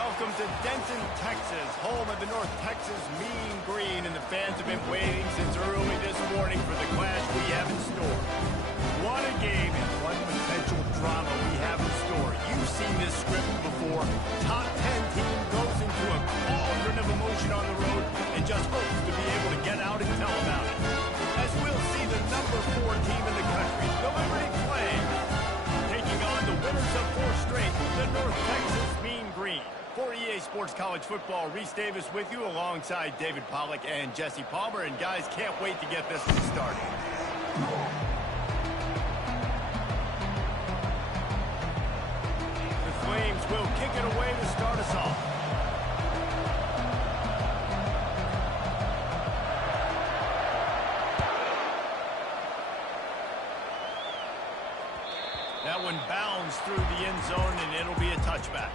Welcome to Denton, Texas, home of the North Texas Mean Green, and the fans have been waiting since early this morning for the clash we have in store. What a game and what potential drama we have in store. You've seen this script before. Top 10 team goes into a cauldron of emotion on the road and just hopes to be able to get out and tell about it. As we'll see the number 4 team in the country, the Liberty Flames, taking on the winners of 4 straight, the North Texas Mean Green. For EA Sports College Football, Reese Davis with you alongside David Pollack and Jesse Palmer. And guys, can't wait to get this one started. The Flames will kick it away to start us off. That one bounds through the end zone, and it'll be a touchback.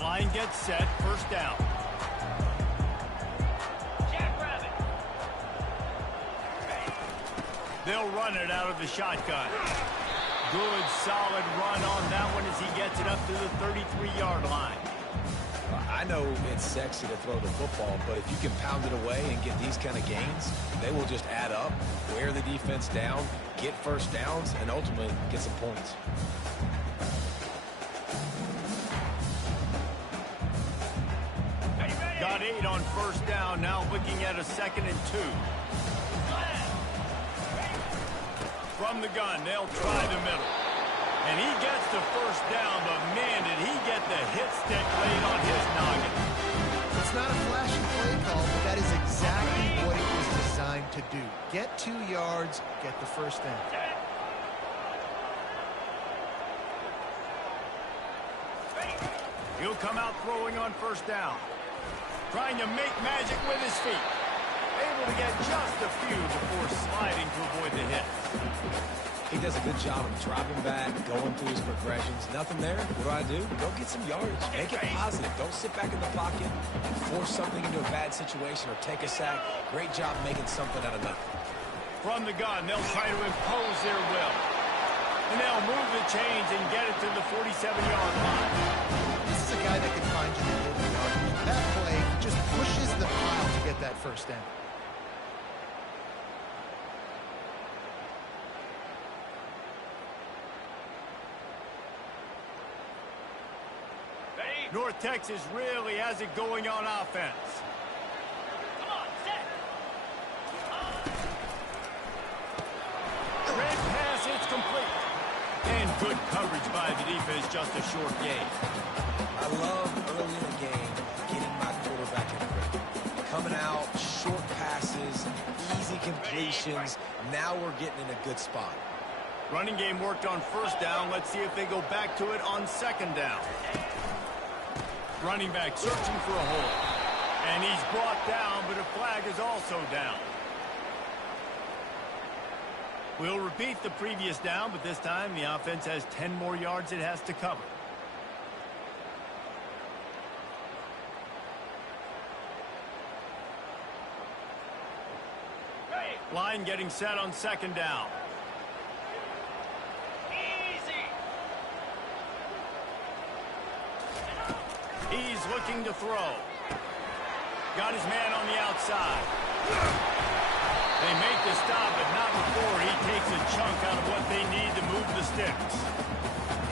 Line gets set, first down. They'll run it out of the shotgun. Good, solid run on that one as he gets it up to the 33-yard line. I know it's sexy to throw the football, but if you can pound it away and get these kind of gains, they will just add up, wear the defense down, get first downs, and ultimately get some points. Got 8 on first down, now looking at a 2nd and 2. From the gun, they'll try the middle. And he gets the first down, but man, did he get the hit stick laid on his noggin. It's not a flashy play call, but that is exactly what it was designed to do. Get 2 yards, get the first down. He'll come out throwing on first down. Trying to make magic with his feet. Able to get just a few before sliding to avoid the hit. He does a good job of dropping back, going through his progressions. Nothing there. What do? Go get some yards. Make it positive. Don't sit back in the pocket and force something into a bad situation or take a sack. Great job making something out of nothing. From the gun, they'll try to impose their will. And they'll move the chains and get it to the 47-yard line. This is a guy that can find you the yardage. That play just pushes the pile to get that first down. North Texas really has it going on offense. Come on, set. Red pass, it's complete. And good coverage by the defense, just a short gain. I love early in the game getting my quarterback in the rhythm. Coming out, short passes, easy completions. Now we're getting in a good spot. Running game worked on first down. Let's see if they go back to it on second down. Running back searching for a hole. And he's brought down, but a flag is also down. We'll repeat the previous down, but this time the offense has 10 more yards it has to cover. Line getting set on second down. He's looking to throw. Got his man on the outside. They make the stop, but not before he takes a chunk out of what they need to move the sticks.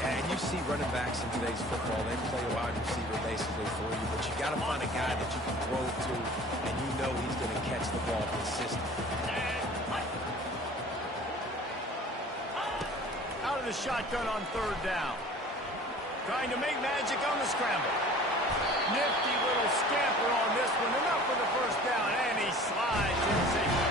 Yeah, and you see running backs in today's football, they play a wide receiver basically for you, but you got to find a guy that you can throw to, and you know he's going to catch the ball consistently. Out of the shotgun on third down. Trying to make magic on the scramble. Nifty little scamper on this one. Enough for the first down, and he slides in safely.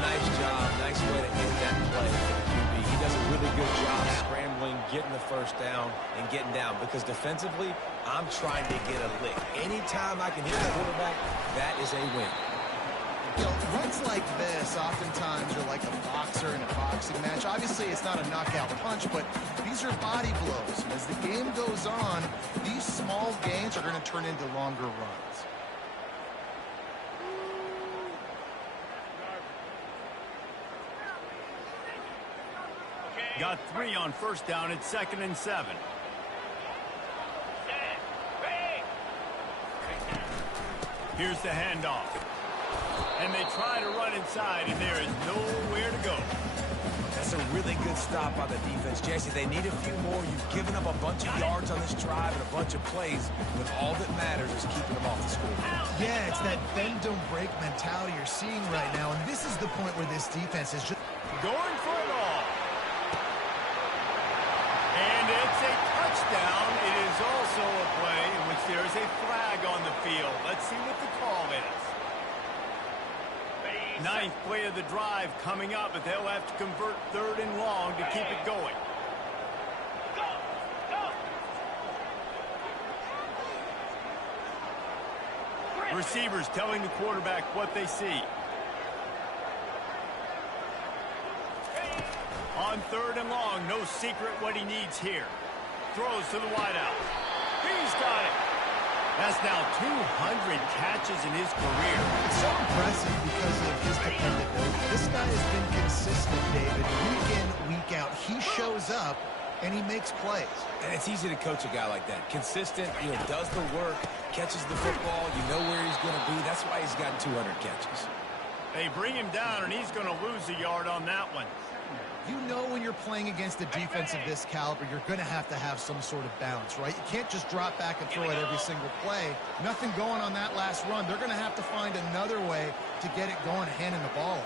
Nice job. Nice way to end that play for the QB. He does a really good job scrambling, getting the first down, and getting down. Because defensively, I'm trying to get a lick. Anytime I can hit the quarterback, that is a win. You know, runs like this oftentimes are like a boxer in a box boxing match. Obviously, it's not a knockout punch, but these are body blows. And as the game goes on, these small gains are going to turn into longer runs. Got 3 on first down. It's 2nd and 7. Here's the handoff. And they try to run inside, and there is nowhere to go. That's a really good stop by the defense, Jesse. They need a few more. You've given up a bunch of yards on this drive and a bunch of plays, when all that matters is keeping them off the scoreboard. Yeah, it's that bend, don't break mentality you're seeing right now, and this is the point where this defense is just going for it all. And it's a touchdown. It is also a play in which there is a flag on the field. Let's see what the call is. 9th play of the drive coming up, but they'll have to convert 3rd and long to keep it going. Receivers telling the quarterback what they see. On 3rd and long, no secret what he needs here. Throws to the wideout. He's got it. That's now 200 catches in his career. It's so impressive because of his dependability. This guy has been consistent, David. Week in, week out. He shows up, and he makes plays. And it's easy to coach a guy like that. Consistent, does the work, catches the football, you know where he's going to be. That's why he's gotten 200 catches. They bring him down, and he's going to lose a yard on that one. You know when you're playing against a defense of this caliber, you're going to have some sort of balance, right? You can't just drop back and throw it every single play. Nothing going on that last run. They're going to have to find another way to get it going, handing the ball.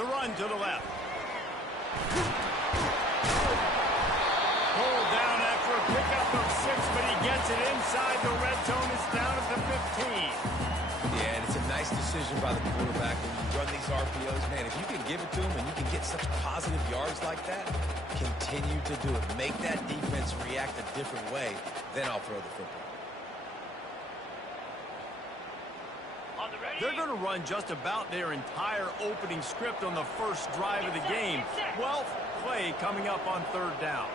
The run to the left. Pulled down after a pickup of 6, but he gets it inside the red zone. It's down at the 15. Yeah, and it's a nice decision by the quarterback when you run these RPOs. Man, if you can give it to him and you can get such positive yards like that, continue to do it. Make that defense react a different way, then I'll throw the football. They're going to run just about their entire opening script on the first drive of the game. 12th play coming up on 3rd down.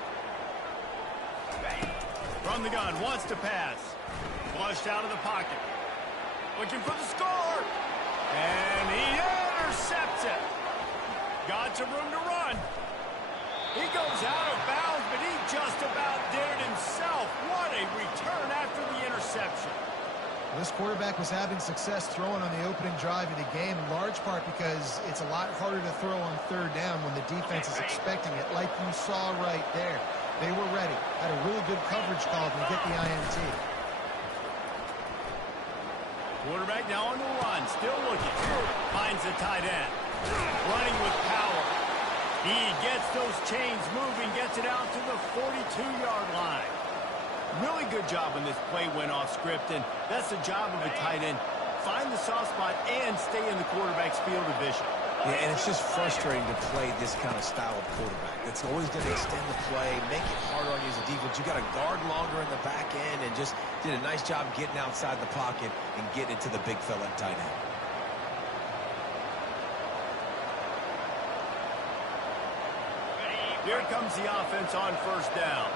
From the gun, wants to pass. Flushed out of the pocket. Looking for the score. And he intercepts it. Got some room to run. He goes out of bounds, but he just about did it himself. What a return after the interception. This quarterback was having success throwing on the opening drive of the game, in large part because it's a lot harder to throw on 3rd down when the defense is expecting it, like you saw right there. They were ready. Had a really good coverage call to get the INT. Quarterback now on the run, still looking. Finds the tight end. Running with power. He gets those chains moving, gets it out to the 42-yard line. Really good job when this play went off script, and that's the job of a tight end. Find the soft spot and stay in the quarterback's field of vision. Yeah, and it's just frustrating to play this kind of style of quarterback. It's always going to extend the play, make it harder on you as a defense. You got to guard longer in the back end, and just did a nice job getting outside the pocket and getting it to the big fella at tight end. Here comes the offense on 1st down.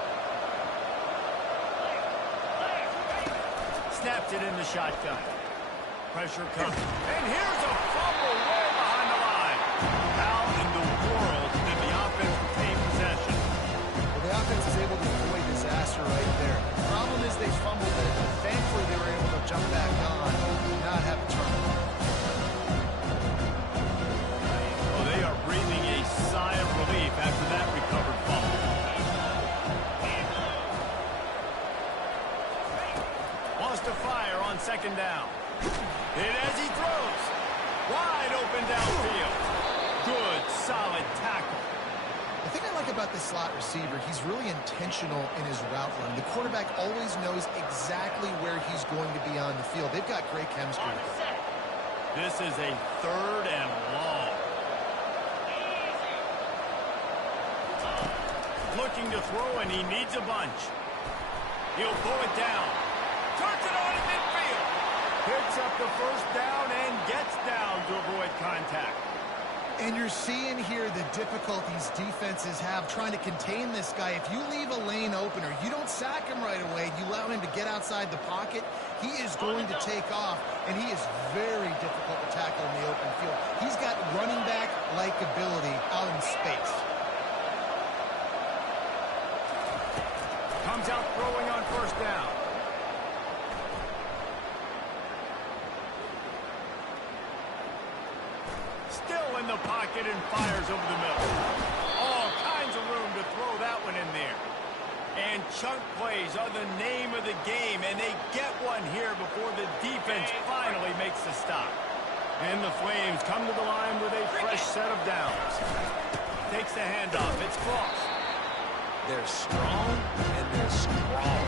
Snapped it in the shotgun. Pressure comes. And here's a fumble way behind the line. How in the world did the offense retain possession? Well, the offense is able to avoid disaster right there. The problem is they fumbled it, but thankfully they were able to jump back on and not have a turnover. Well, they are breathing a sigh of relief after that recovered fumble. Wants to fire on 2nd down. Hit as he throws. Wide open downfield. Good, solid tackle. The thing I like about this slot receiver, he's really intentional in his route run. The quarterback always knows exactly where he's going to be on the field. They've got great chemistry. This is a 3rd and long. Looking to throw, and he needs a bunch. He'll pull it down. Turns it on in midfield. Picks up the first down and gets down to avoid contact. And you're seeing here the difficulties defenses have trying to contain this guy. If you leave a lane open or you don't sack him right away, you allow him to get outside the pocket, he is going to take off, and he is very difficult to tackle in the open field. He's got running back-like ability out in space. Comes out throwing on first down. Still in the pocket and fires over the middle. All kinds of room to throw that one in there. And chunk plays are the name of the game, and they get one here before the defense finally makes the stop. And the Flames come to the line with a fresh set of downs. Takes the handoff. It's crossed. They're strong, and they're strong.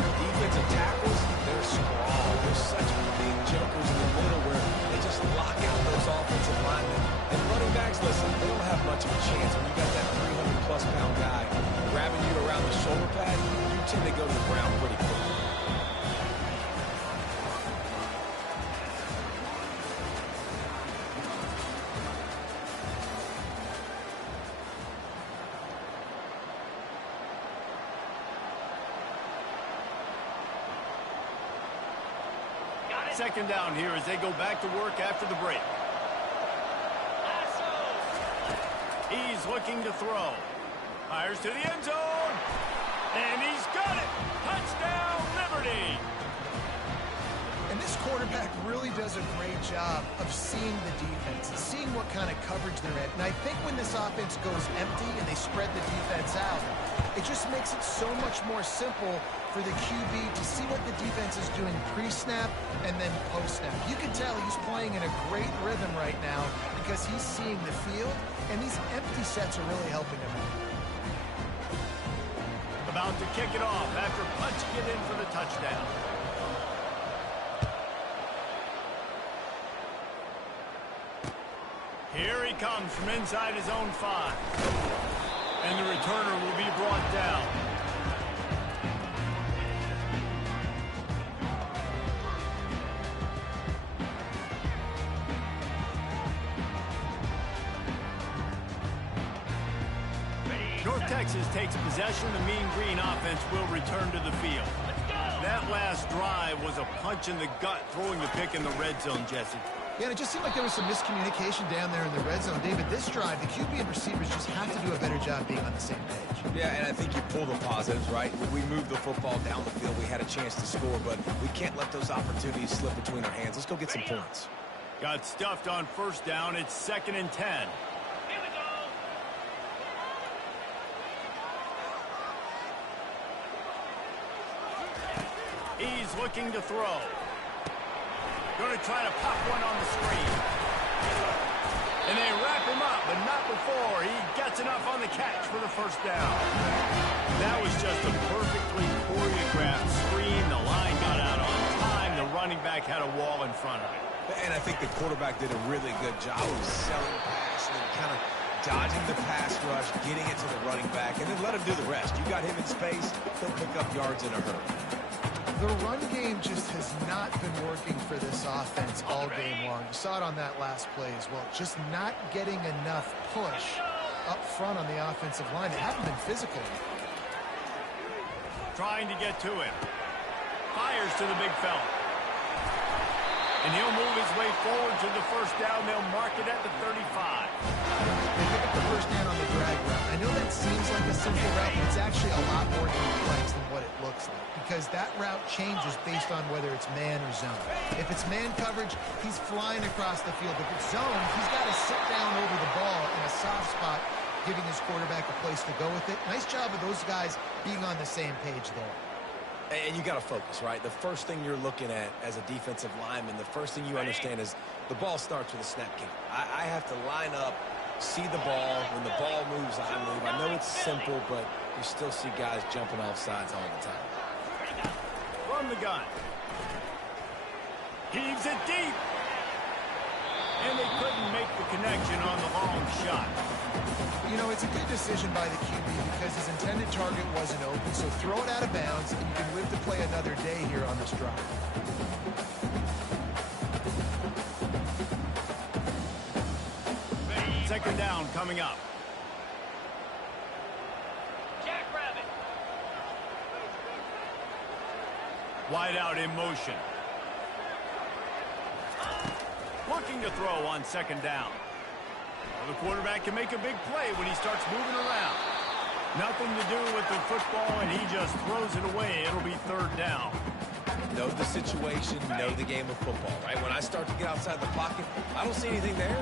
Defensive tackles, they're strong. They're such big jokers in the middle where they just lock out those offensive linemen. And running backs, listen, they don't have much of a chance. When you got that 300-plus pound guy grabbing you around the shoulder pad, you tend to go to the ground pretty quickly. Second down here as they go back to work after the break. He's looking to throw. Fires to the end zone. And he's got it. Touchdown, Liberty. And this quarterback really does a great job of seeing the defense and seeing what kind of coverage they're at. And I think when this offense goes empty and they spread the defense out, it just makes it so much more simple for the QB to see what the defense is doing pre-snap and then post-snap. You can tell he's playing in a great rhythm right now because he's seeing the field, and these empty sets are really helping him out. About to kick it off after punching it in for the touchdown. Here he comes from inside his own 5. And the returner will be brought down. North Texas takes possession. The Mean Green offense will return to the field. That last drive was a punch in the gut, throwing the pick in the red zone, Jesse. Yeah, and it just seemed like there was some miscommunication down there in the red zone. David, this drive, the QB and receivers just have to do a better job being on the same page. Yeah, and I think you pull the positives, right? When we moved the football down the field, we had a chance to score, but we can't let those opportunities slip between our hands. Let's go get some points. Got stuffed on first down. It's 2nd and 10. Here we go. He's looking to throw. Going to try to pop one on the screen. And they wrap him up, but not before he gets enough on the catch for the first down. That was just a perfectly choreographed screen. The line got out on time. The running back had a wall in front of him. And I think the quarterback did a really good job of selling pass and kind of dodging the pass rush, getting it to the running back, and then let him do the rest. You got him in space, he'll pick up yards in a hurry. The run game just has not been working for this offense all game long. You saw it on that last play as well. Just not getting enough push up front on the offensive line. They haven't been physical. Trying to get to him. Fires to the big fella. And he'll move his way forward to the first down. They'll mark it at the 35. They pick up the first down on the drag route. I know that seems like a simple route, but it's actually a lot more complex than what it looks like, because that route changes based on whether it's man or zone. If it's man coverage, he's flying across the field. If it's zone, he's got to sit down over the ball in a soft spot, giving his quarterback a place to go with it. Nice job of those guys being on the same page there. And you got to focus, right? The first thing you're looking at as a defensive lineman, the first thing you understand is the ball starts with a snap kick. I have to line up, see the ball. When the ball moves, I move. I know it's simple, but you still see guys jumping off sides all the time. From the gun. Heaves it deep. And they couldn't make the connection on the long shot. You know, it's a good decision by the QB because his intended target wasn't open, so throw it out of bounds, and you can live to play another day here on this drive. second down coming up. Jackrabbit. Wide out in motion. Looking to throw on second down. Well, the quarterback can make a big play when he starts moving around. Nothing to do with the football, and he just throws it away. It'll be third down. Know the situation, know the game of football, right? When I start to get outside the pocket, I don't see anything there.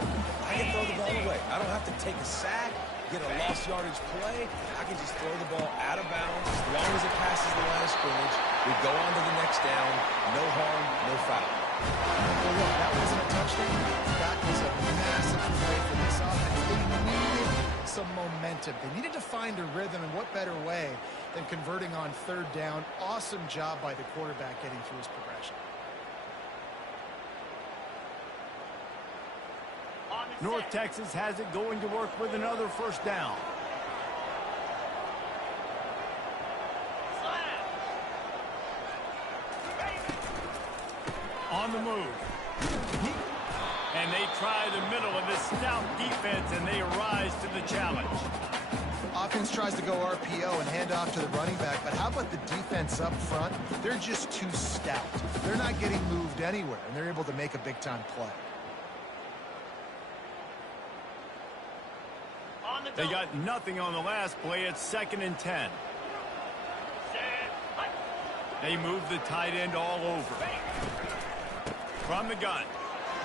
I can throw the ball away. I don't have to take a sack, get a lost yardage play. I can just throw the ball out of bounds. As long as it passes the line of scrimmage, we go on to the next down. No harm, no foul. Well, look, that wasn't a touchdown. That was a massive play for this offense. They needed some momentum. They needed to find a rhythm, and what better way than converting on third down. Awesome job by the quarterback getting through his progression. North Texas has it going to work with another first down. On the move. And they try the middle of this stout defense, and they rise to the challenge. Offense tries to go RPO and hand off to the running back, but how about the defense up front? They're just too stout. They're not getting moved anywhere, and they're able to make a big-time play. They got nothing on the last play. It's 2nd and 10. They move the tight end all over. From the gun.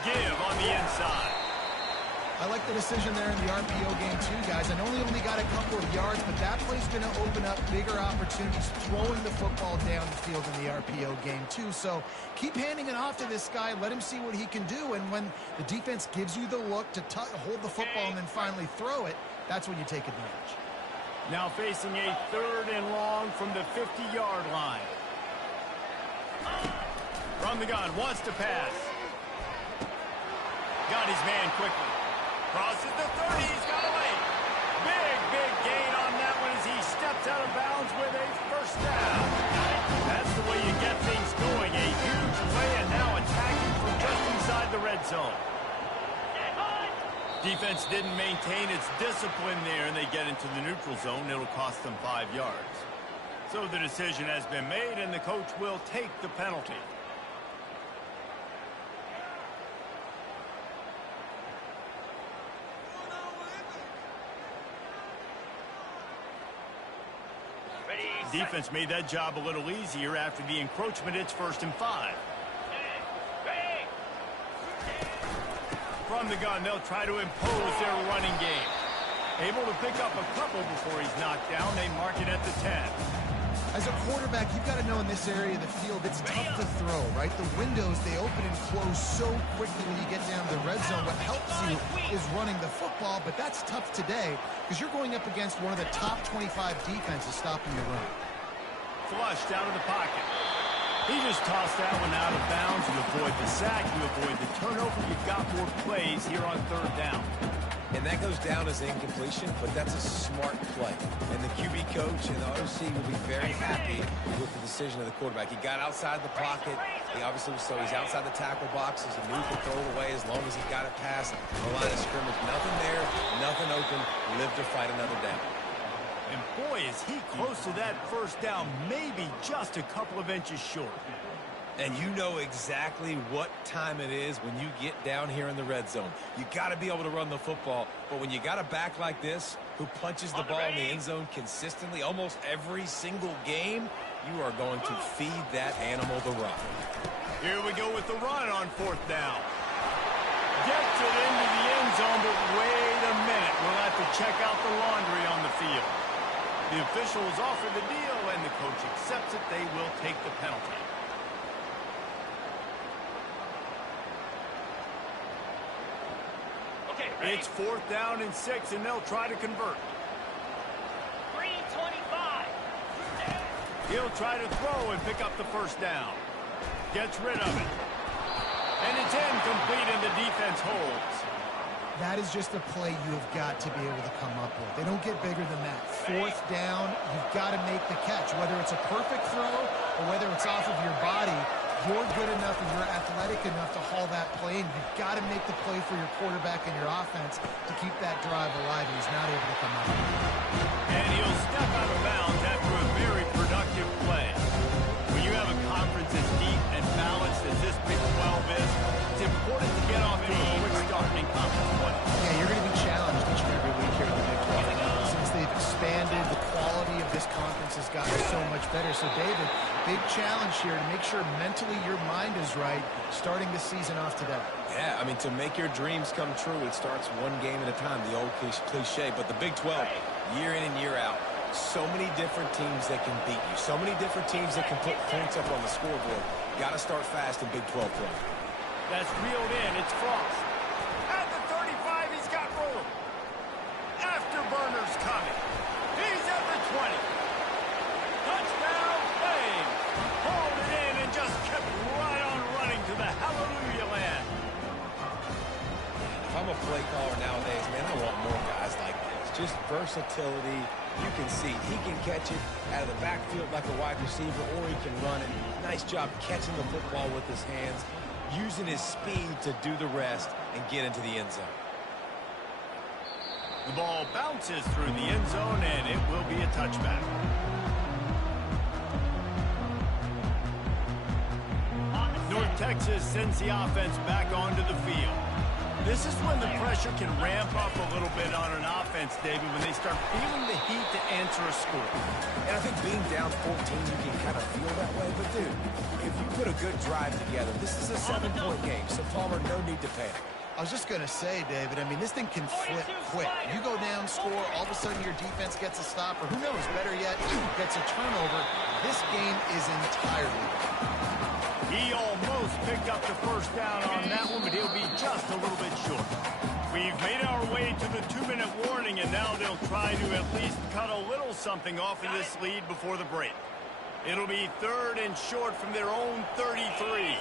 Give on the inside. I like the decision there in the RPO game too, guys. I know he only got a couple of yards, but that play's going to open up bigger opportunities throwing the football down the field in the RPO game too. So keep handing it off to this guy. Let him see what he can do. And when the defense gives you the look to hold the football and then finally throw it, that's when you take advantage. Now facing a 3rd and long from the 50-yard line. From the gun, wants to pass. Got his man quickly. Crosses the 30, he's got away. Big gain on that one as he steps out of bounds with a first down. That's the way you get things going. A huge play, and now attacking from just inside the red zone. Defense didn't maintain its discipline there, and they get into the neutral zone. It'll cost them 5 yards. So the decision has been made, and the coach will take the penalty. Defense made that job a little easier after the encroachment. It's 1st and 5. From the gun, they'll try to impose their running game. Able to pick up a couple before he's knocked down. They mark it at the 10. As a quarterback, you've got to know in this area of the field, it's tough to throw, right? The windows, they open and close so quickly when you get down to the red zone. What helps you is running the football, but that's tough today because you're going up against one of the top 25 defenses stopping your run. Flushed out of the pocket. He just tossed that one out of bounds. You avoid the sack, you avoid the turnover. You've got more plays here on 3rd down. And that goes down as incompletion, but that's a smart play. And the QB coach and the OC will be very happy with the decision of the quarterback. He got outside the pocket. He obviously was so he's outside the tackle boxes. He knew he could throw it away as long as he got it past the line of scrimmage. Nothing there, nothing open. Live to fight another down. And boy, is he close to that first down, maybe just a couple of inches short. And you know exactly what time it is when you get down here in the red zone. You got to be able to run the football, but when you got a back like this who punches the ball in the end zone consistently almost every single game, you are going to feed that animal the rock. Here we go with the run on 4th down. Gets it into the end zone, but wait a minute. We'll have to check out the laundry on the field. The officials offer the deal, and the coach accepts it. They will take the penalty. It's 4th down and 6, and they'll try to convert. 3:25. He'll try to throw and pick up the first down. Gets rid of it. And it's incomplete, and the defense holds. That is just a play you have got to be able to come up with. They don't get bigger than that. 4th down, you've got to make the catch. Whether it's a perfect throw or whether it's off of your body, you're good enough and you're athletic enough to haul that play, and you've got to make the play for your quarterback and your offense to keep that drive alive, and he's not able to come out. And he'll step out of bounds after a very productive play. When you have a conference as deep and balanced as this Big 12 is, it's important to get off to a quick start in conference play. Yeah, you're going to be challenged each and every week here in the Big 12. Since they've expanded, the quality of this conference has gotten so much better. So, David, big challenge here to make sure mentally your mind is right starting the season off today. Yeah, I mean, to make your dreams come true, it starts one game at a time, the old cliche. But the Big 12, year in and year out, so many different teams that can beat you, so many different teams that can put points up on the scoreboard. Got to start fast in Big 12 play. That's reeled in. It's Frost. At the 35, he's got room. Afterburner's coming. He's at the 20. Touchdown, Lane. Hauled it in and just kept right on running to the hallelujah land. If I'm a play caller nowadays, man, I want more guys like this. Just versatility. You can see he can catch it out of the backfield like a wide receiver, or he can run it. Nice job catching the football with his hands, using his speed to do the rest and get into the end zone. The ball bounces through the end zone, and it will be a touchback. North Texas sends the offense back onto the field. This is when the pressure can ramp up a little bit on an offense, David, when they start feeling the heat to answer a score. And I think being down 14, you can kind of feel that way. But, dude, if you put a good drive together, this is a 7-point game, so Palmer, no need to panic. I was just going to say, David, I mean, this thing can flip quick. You go down, score, all of a sudden your defense gets a stop, or who knows, better yet, gets a turnover. This game is entirely different. He almost picked up the first down on that one, but he'll be just a little bit short. We've made our way to the 2-minute warning, and now they'll try to at least cut a little something off of this lead before the break. It'll be 3rd and short from their own 33.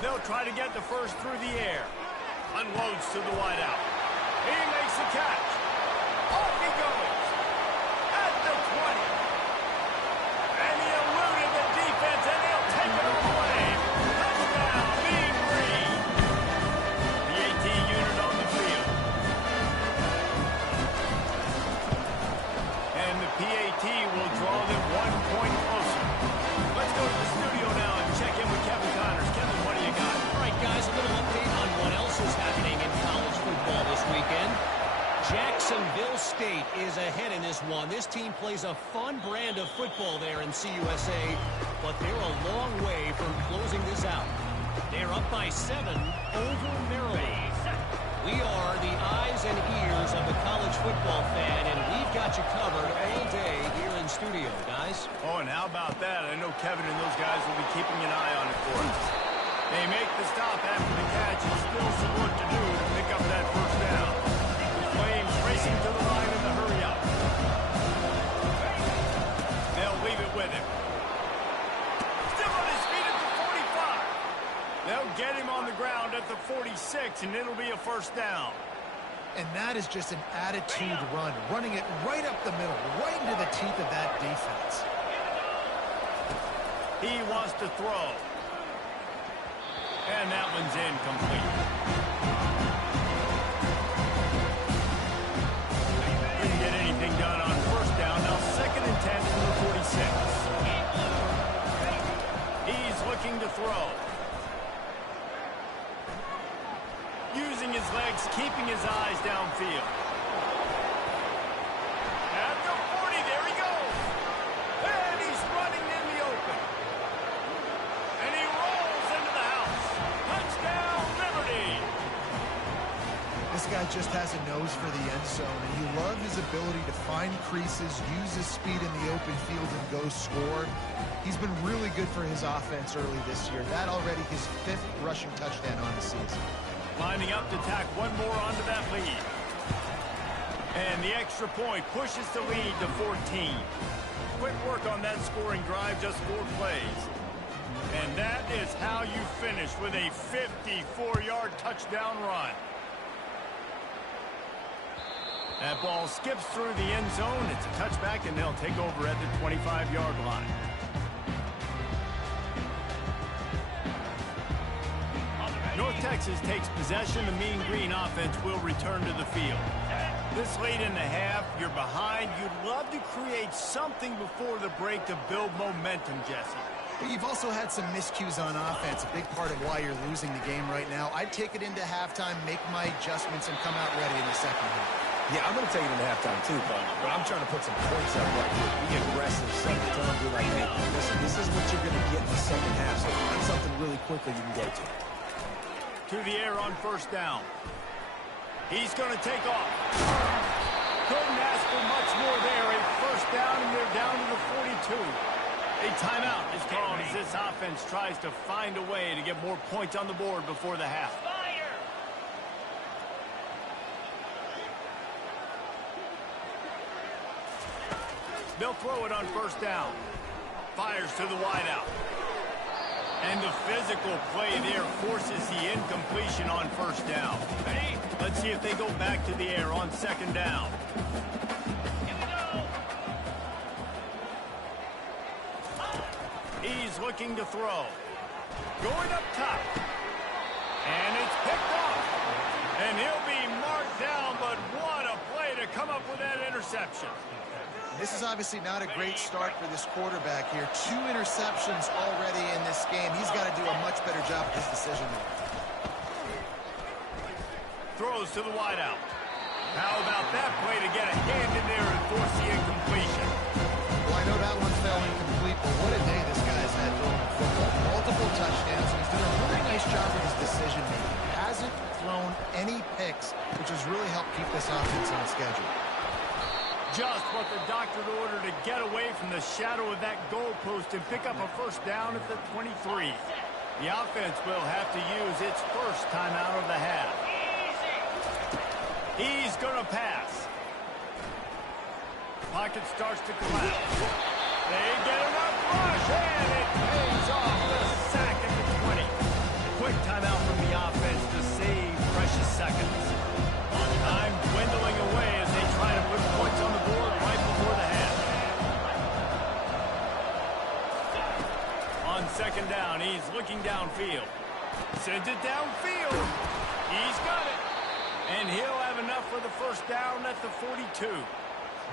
They'll try to get the first through the air. Unloads to the wideout. He makes the catch. Off he goes. At the 20. And he eluded the defense, and he'll take it all away. Touchdown, Mean Green. The 18 unit on the field. And the PAT will draw them 1 point closer. Let's go to the studio now and check in with Kevin Connors. Kevin, what do you got? All right, guys, a little update on what else is happening in college football this weekend. Jacksonville State is ahead in this one. This team plays a fun brand of football there in CUSA, but they're a long way from closing this out. They're up by 7 over Maryland. We are the eyes and ears of the college football fan, and we've got you covered all day here in studio, guys. Oh, and how about that? I know Kevin and those guys will be keeping an eye on it for us. They make the stop after the catch, and still some work to do to pick up that first down. The Flames racing to the line in the hurry-up. They'll leave it with him. Still on his feet at the 45. They'll get him on the ground at the 46, and it'll be a first down. And that is just an attitude run, running it right up the middle, right into the teeth of that defense. He wants to throw. And that one's incomplete. Didn't get anything done on first down. Now 2nd and 10 from the 46. He's looking to throw. Using his legs, keeping his eyes downfield. At the 40, there he goes. And he's running in the open. And he rolls into the house. Touchdown, Liberty. This guy just has a nose for the end zone, and you love his ability to find creases, use his speed in the open field, and go score. He's been really good for his offense early this year. That already his 5th rushing touchdown on the season. Lining up to tack one more onto that lead. And the extra point pushes the lead to 14. Quick work on that scoring drive, just 4 plays. And that is how you finish with a 54-yard touchdown run. That ball skips through the end zone. It's a touchback, and they'll take over at the 25-yard line. North Texas takes possession. The Mean Green offense will return to the field. This late in the half, you're behind. You'd love to create something before the break to build momentum, Jesse. But you've also had some miscues on offense, a big part of why you're losing the game right now. I'd take it into halftime, make my adjustments, and come out ready in the second half. Yeah, I'm going to take it into halftime too, but I'm trying to put some points up right here. Be aggressive, set the tone, be like, hey, listen, this is what you're going to get in the second half, so find something really quickly you can go to. To the air on first down. He's going to take off. Couldn't ask for much more there. A first down, and they're down to the 42. A timeout is called as this offense tries to find a way to get more points on the board before the half. They'll throw it on first down. Fires to the wideout. And the physical play there forces the incompletion on first down. Hey, let's see if they go back to the air on second down. Here we go. He's looking to throw. Going up top. And it's picked off. And he'll be marked down, but what a play to come up with that interception. This is obviously not a great start for this quarterback here. 2 interceptions already in this game. He's got to do a much better job at his decision making. Throws to the wideout. How about that play to get a hand in there and force the incompletion? Well, I know that one fell incomplete, but what a day this guy's had throwing football. Multiple touchdowns, and he's done a really nice job with his decision making. Hasn't thrown any picks, which has really helped keep this offense on schedule. Just what the doctor ordered to get away from the shadow of that goalpost and pick up a first down at the 23. The offense will have to use its first timeout of the half. He's going to pass. Pocket starts to collapse. They get enough rush, and it pays off the sack at the 20. Quick timeout from the offense to save precious seconds. Time dwindling away as they try to put points on the board right before the half. On second down, he's looking downfield. Sends it downfield. He's got it. And he'll have enough for the first down at the 42.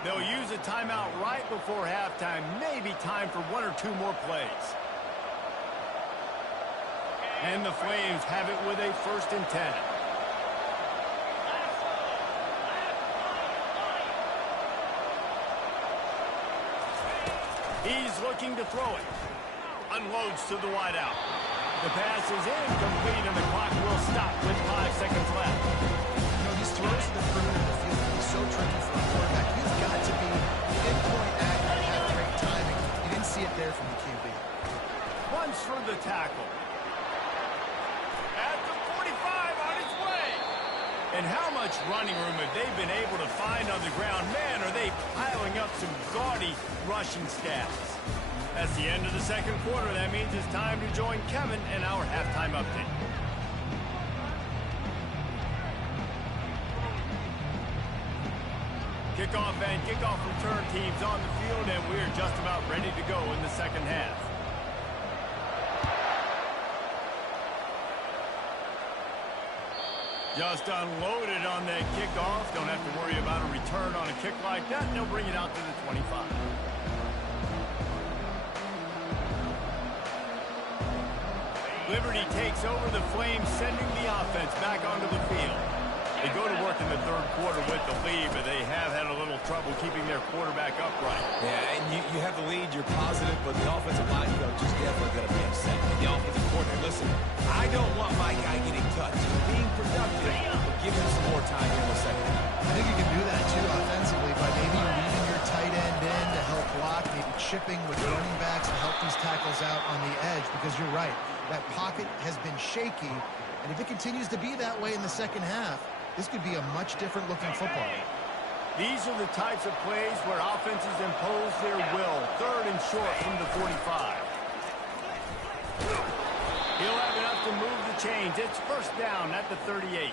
They'll use a timeout right before halftime. Maybe time for 1 or 2 more plays. And the Flames have it with a 1st and 10. He's looking to throw it. Unloads to the wideout. The pass is incomplete, and the clock will stop with 5 seconds left. You know, these throws to the perimeter of the field can be so tricky for a quarterback. He's got to be pinpoint accurate and have great timing. You didn't see it there from the QB. Runs for the tackle. At the 45, on its way. And how much running room have they been able to find on the ground? Man, are they piling up some gaudy rushing stats. That's the end of the second quarter. That means it's time to join Kevin in our halftime update. Kickoff and kickoff return teams on the field, and we're just about ready to go in the second half. Just unloaded on that kickoff. Don't have to worry about a return on a kick like that. And they'll bring it out to the 25. Liberty takes over the Flames, sending the offense back onto the field. They go to work in the third quarter with the lead, but they have had a little trouble keeping their quarterback upright. Yeah, and you have the lead, you're positive, but the offensive line coach is definitely going to be upset. The offensive coordinator, listen, I don't want my guy getting touched. Being productive, but give him some more time in the second half. I think you can do that, too, offensively, by maybe leaving your tight end in to help block, maybe chipping with running backs to help these tackles out on the edge, because you're right. That pocket has been shaky, and if it continues to be that way in the second half, this could be a much different looking football. These are the types of plays where offenses impose their will. 3rd and short from the 45. He'll have enough to move the chains. It's first down at the 38.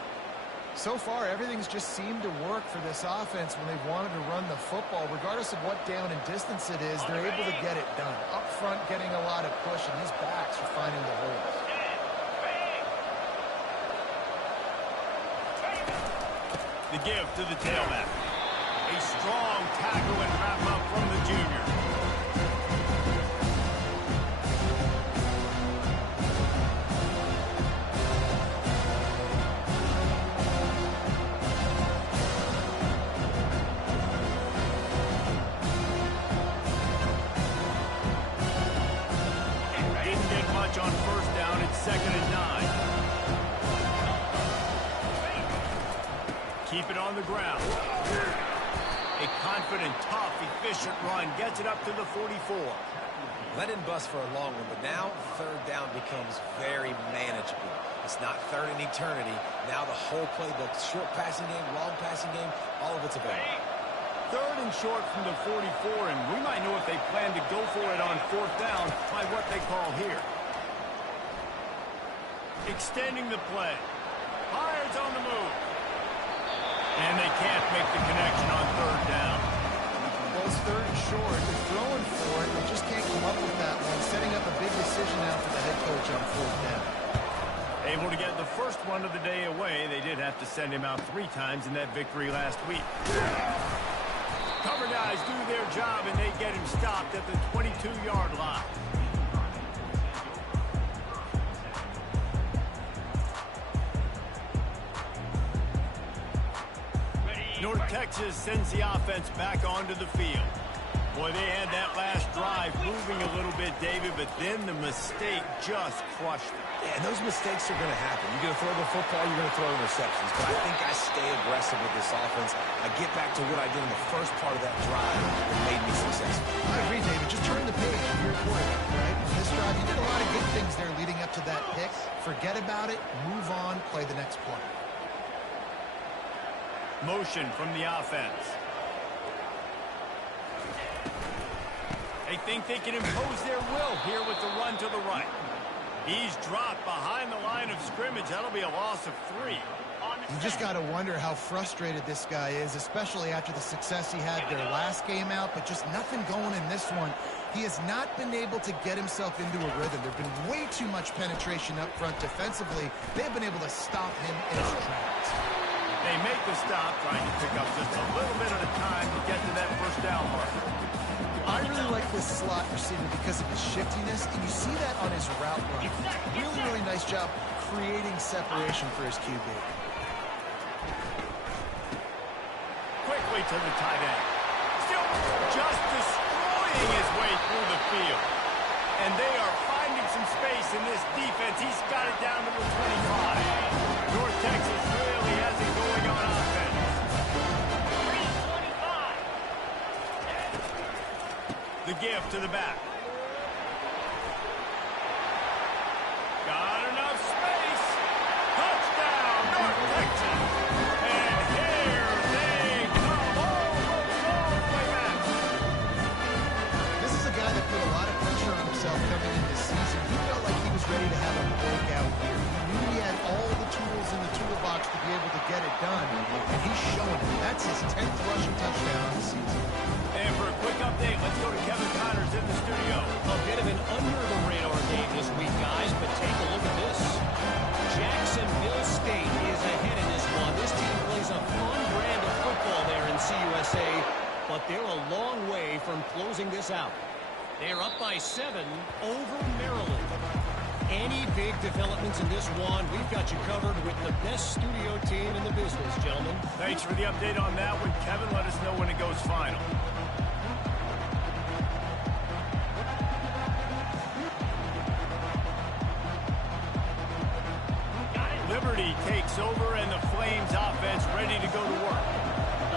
So far, everything's just seemed to work for this offense when they've wanted to run the football. Regardless of what down and distance it is, they're able to get it done. Up front, getting a lot of push, and these backs are finding the holes. The give to the tailback. A strong tackle and wrap up from the junior. Didn't get much on first down. It's 2nd and 9. Keep it on the ground. A confident, tough, efficient run gets it up to the 44. That didn't bust for a long one, but now 3rd down becomes very manageable. It's not 3rd and eternity. Now the whole playbook, short passing game, long passing game, all of it's available. 3rd and short from the 44, and we might know if they plan to go for it on 4th down by what they call here. Extending the play. Byard's on the move. And they can't make the connection on 3rd down. Well, it's 3rd and short. They're throwing for it. They just can't come up with that one. Setting up a big decision now for the head coach on 4th down. Able to get the first one of the day away. They did have to send him out 3 times in that victory last week. Cover guys do their job, and they get him stopped at the 22-yard line. North Texas sends the offense back onto the field. Boy, they had that last drive moving a little bit, David, but then the mistake just crushed them. Yeah, and those mistakes are going to happen. You're going to throw the football, you're going to throw interceptions. But I think I stay aggressive with this offense. I get back to what I did in the first part of that drive that made me successful. I agree, David. Just turn the page if you're a quarterback, right? This drive, you did a lot of good things there leading up to that pick. Forget about it, move on, play the next play. Motion from the offense. They think they can impose their will here with the run to the right. He's dropped behind the line of scrimmage. That'll be a loss of 3. You just got to wonder how frustrated this guy is, especially after the success he had their last game out, but just nothing going in this one. He has not been able to get himself into a rhythm. There's been way too much penetration up front defensively. They've been able to stop him in his tracks. They make the stop, trying to pick up just a little bit at a time to get to that first down mark. I really like this slot receiver because of his shiftiness, and you see that on his route run. Really, really nice job creating separation for his QB. Quickly to the tight end. Still just destroying his way through the field. And they are finding some space in this defense. He's got it down to the 25. North Texas really has it going on offense. 3-25. The give to the back. Got enough space. Touchdown, North Texas. And here they come. Almost all the way back. This is a guy that put a lot of pressure on himself coming into the season. He felt like he was ready to have a breakout year. He knew he had all the tools in the toolbox to be able to get it done, and he's showing it. That's his 10th rushing touchdown of the season. And for a quick update, let's go to Kevin Connors in the studio. A bit of an under-the-radar game this week, guys, but take a look at this. Jacksonville State is ahead in this one. This team plays a fun brand of football there in CUSA, but they're a long way from closing this out. They're up by 7 over Maryland. Any big developments in this one, we've got you covered with the best studio team in the business, gentlemen. Thanks for the update on that one, Kevin. Let us know when it goes final. Liberty takes over, and the Flames offense ready to go to work.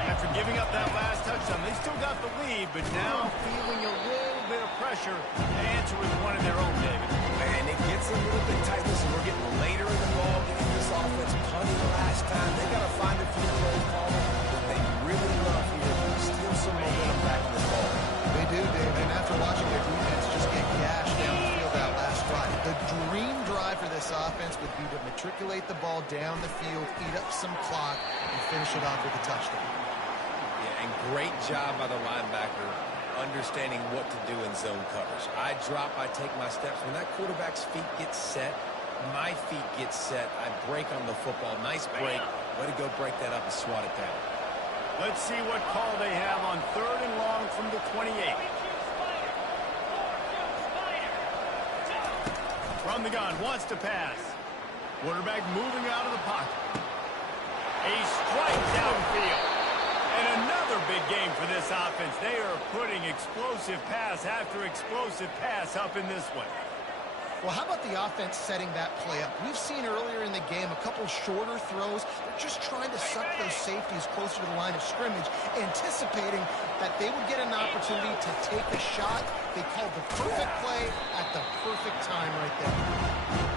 After giving up that last touchdown, they still got the lead, but now feeling a little bit of pressure to answer with one of their own, David. Man, it gets a little bit tight. Listen, we're getting later in the ball game. This offense punted last time. They got to find a few plays, Paul, that they really love here to steal some momentum back in this ball. They do, David, and after watching their defense just get gashed down the field that last drive, the dream drive for this offense defense would be to matriculate the ball down the field, eat up some clock, and finish it off with a touchdown. Yeah, and great job by the linebacker understanding what to do in zone coverage. I drop, I take my steps. When that quarterback's feet get set, my feet get set. I break on the football. Nice break. Way to go break that up and swat it down. Let's see what call they have on 3rd and long from the 28. From the gun, wants to pass. Quarterback moving out of the pocket. A strike downfield. And another big game for this offense. They are putting explosive pass after explosive pass up in this one. Well, how about the offense setting that play up? We've seen earlier in the game a couple shorter throws. They're just trying to suck those safeties closer to the line of scrimmage, anticipating that they would get an opportunity to take a shot. They called the perfect play at the perfect time right there.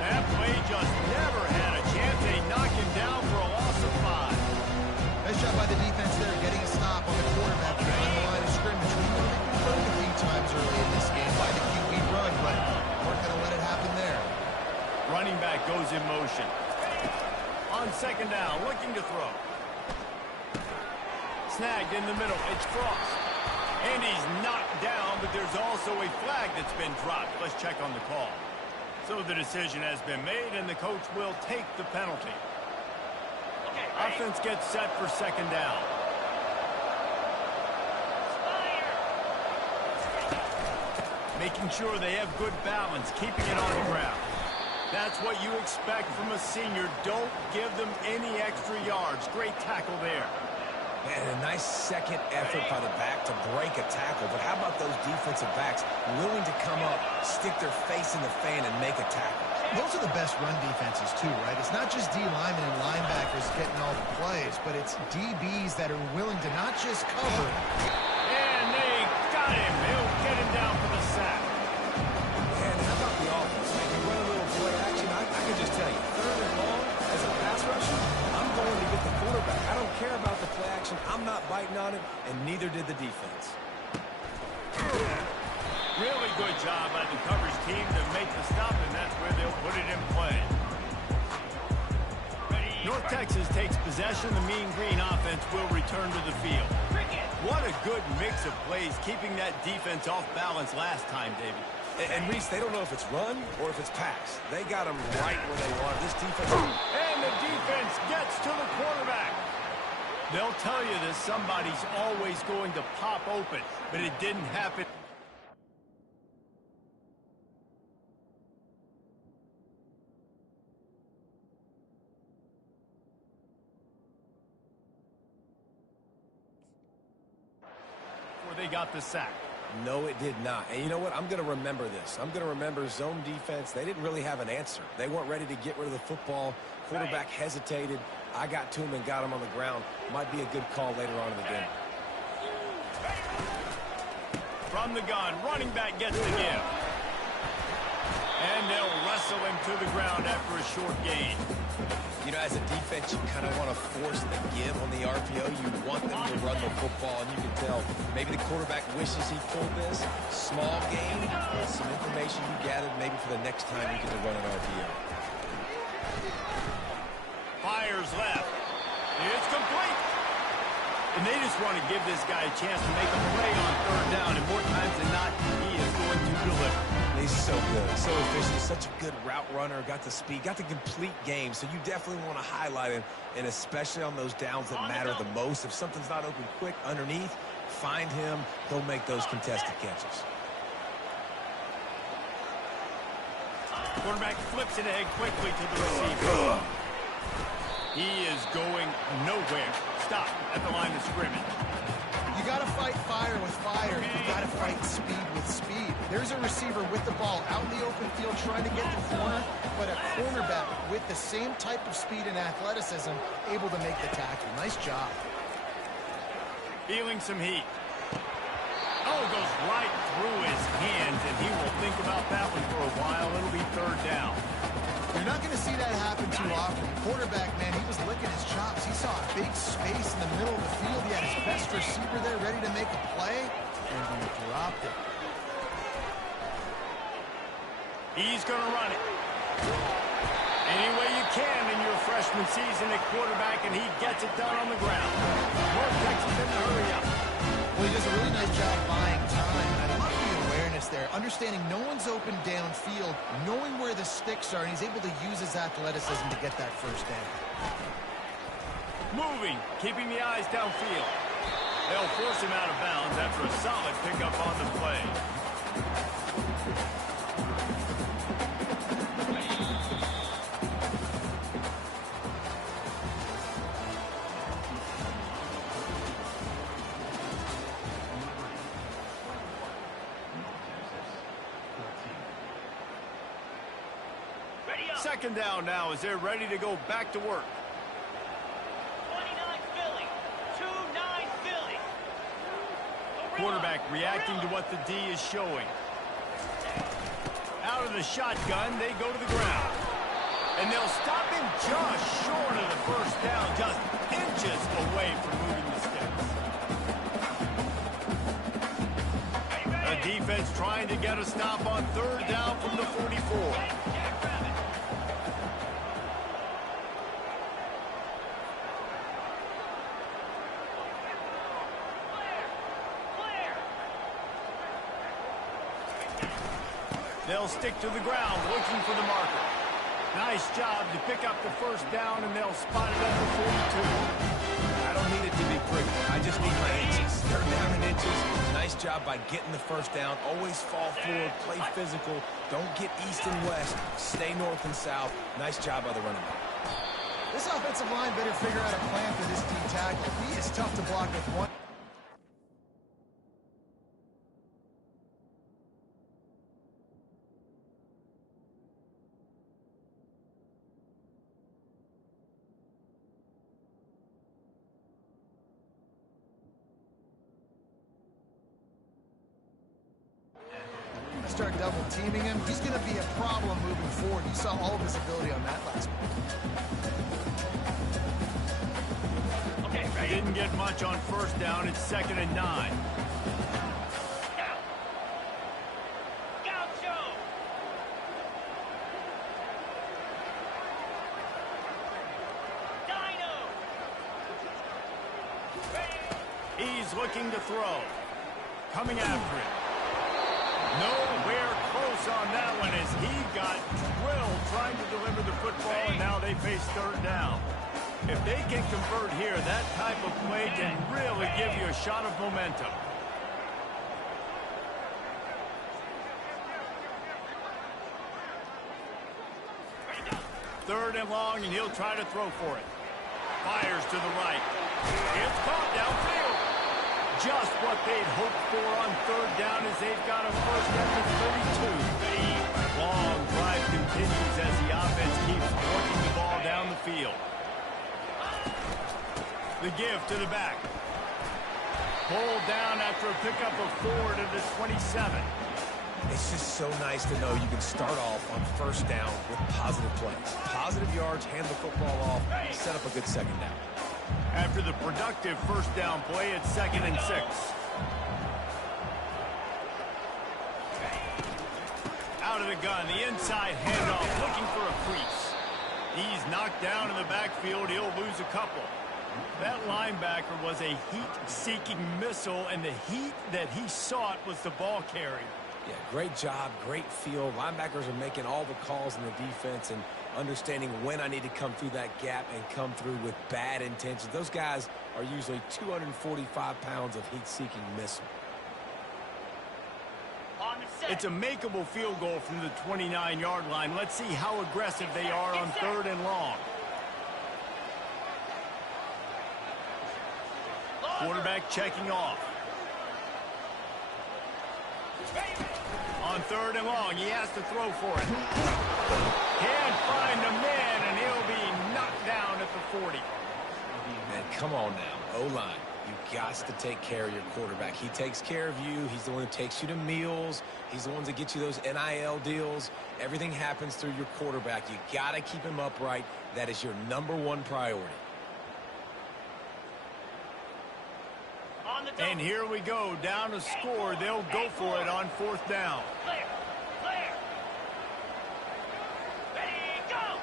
That play just never had a chance. They knock him down for a loss of 5. Nice job by the defense there, getting a stop on the quarterback behind the line of scrimmage. We know they've been burned a few times early in this game by the QB run, but we're going to let it happen there. Running back goes in motion. On 2nd down, looking to throw. Snagged in the middle. It's Frost. And he's knocked down, but there's also a flag that's been dropped. Let's check on the call. So the decision has been made, and the coach will take the penalty. Offense gets set for 2nd down. Making sure they have good balance, keeping it on the ground. That's what you expect from a senior. Don't give them any extra yards. Great tackle there. Man, a nice second effort by the back to break a tackle. But how about those defensive backs willing to come up, stick their face in the fan, and make a tackle? Those are the best run defenses, too, right? It's not just D linemen and linebackers getting all the plays, but it's DBs that are willing to not just cover. And they got him. He'll get him down for the sack. And how about the offense? If you run a little play action, I can just tell you, 3rd and long, as a pass rusher, I'm going to get the quarterback. I don't care about the play action. I'm not biting on it, and neither did the defense. Really good job by the coverage team to make the stop, and that's where they'll put it in play. North Texas takes possession. The Mean Green offense will return to the field. What a good mix of plays, keeping that defense off balance last time, David. And Reese, they don't know if it's run or if it's pass. They got them right where they want. This defense... And the defense gets to the quarterback. They'll tell you that somebody's always going to pop open, but it didn't happen. They got the sack. No, it did not. And you know what? I'm going to remember this. I'm going to remember zone defense. They didn't really have an answer. They weren't ready to get rid of the football. Quarterback hesitated. I got to him and got him on the ground. Might be a good call later on in the game. From the gun, running back gets the give. And they'll wrestle him to the ground after a short gain. You know, as a defense, you kind of want to force the give on the RPO. You want them to run the football, and you can tell maybe the quarterback wishes he pulled this. Small gain, some information you gathered maybe for the next time you get to run an RPO. Fires left. It's complete. And they just want to give this guy a chance to make a play on 3rd down, and more times than not, he is going to deliver. He's so good, so efficient, such a good route runner, got the speed, got the complete game, so you definitely want to highlight him, and especially on those downs that matter the most. If something's not open quick underneath, find him, he'll make those contested catches. Quarterback flips it ahead quickly to the receiver. He is going nowhere. Stop at the line of scrimmage. You got to fight fire with fire. You got to fight speed with speed. There's a receiver with the ball out in the open field trying to get the corner, but a cornerback with the same type of speed and athleticism able to make the tackle. Nice job. Feeling some heat. Oh, goes right through his hands, and he will think about that one for a while. It'll be 3rd down. You're not going to see that happen too often. The quarterback, man, he was licking his chops. He saw a big space in the middle of the field. He had his best receiver there ready to make a play, and he dropped it. He's going to run it. freshman season at quarterback, and he gets it done on the ground. North Texas in the hurry up. Well, he does a really nice job buying time. And I love the awareness there, understanding no one's open downfield, knowing where the sticks are, and he's able to use his athleticism to get that first down. Moving, keeping the eyes downfield. They'll force him out of bounds after a solid pickup on the play. Second down now as they're ready to go back to work. 29 Philly. 2-9 Philly. Quarterback reacting to what the D is showing. Out of the shotgun, they go to the ground. And they'll stop him just short of the first down, just inches away from moving the sticks. The defense trying to get a stop on third down from the 44. They'll stick to the ground, looking for the marker. Nice job to pick up the first down, and they'll spot it at the 42. I don't need it to be pretty. I just need my inches. Third down in inches. Nice job by getting the first down. Always fall forward, play physical. Don't get east and west. Stay north and south. Nice job by the running back. This offensive line better figure out a plan for this D tackle. He is tough to block with one. Start double teaming him, he's going to be a problem moving forward. You saw all of his ability on that last one. Okay, ready? Didn't get much on first down. It's 2nd and 9. Gaucho. Dino. He's looking to throw. Coming after it. Nowhere close on that one as he got drilled trying to deliver the football, and now they face third down. If they can convert here, that type of play can really give you a shot of momentum. Third and long, and he'll try to throw for it. Fires to the right. It's caught downfield. Just what they'd hoped for on third down as they've got a first at the 32. The long drive continues as the offense keeps working the ball down the field. The give to the back. Pulled down after a pickup of 4 to the 27. It's just so nice to know you can start off on first down with positive plays. Positive yards, hand the football off, set up a good second down. After the productive first down play, it's 2nd and 6. Out of the gun, the inside handoff, looking for a crease. He's knocked down in the backfield. He'll lose a couple. That linebacker was a heat-seeking missile, and the heat that he sought was the ball carrier. Yeah, great job, great feel. Linebackers are making all the calls in the defense and understanding when I need to come through that gap and come through with bad intentions. Those guys are usually 245 pounds of heat-seeking missile. It's a makeable field goal from the 29-yard line. Let's see how aggressive they are on third and long. Quarterback checking off. On third and long, he has to throw for it. Can't find the man, and he'll be knocked down at the 40. Man, come on now, O-line. You got to take care of your quarterback. He takes care of you. He's the one who takes you to meals. He's the one that gets you those NIL deals. Everything happens through your quarterback. You got to keep him upright. That is your #1 priority. And here we go, down a score. They'll go for it on fourth down. Clear. Clear. Ready, go.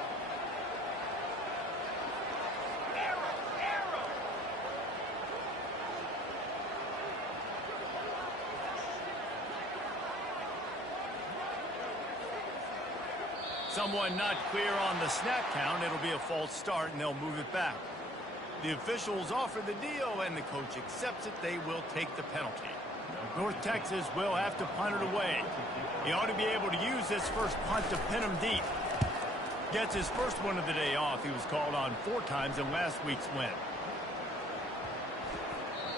Someone not clear on the snap count. It'll be a false start, and they'll move it back. The officials offer the deal, and the coach accepts it. They will take the penalty. North Texas will have to punt it away. He ought to be able to use this first punt to pin him deep. Gets his first one of the day off. He was called on 4 times in last week's win.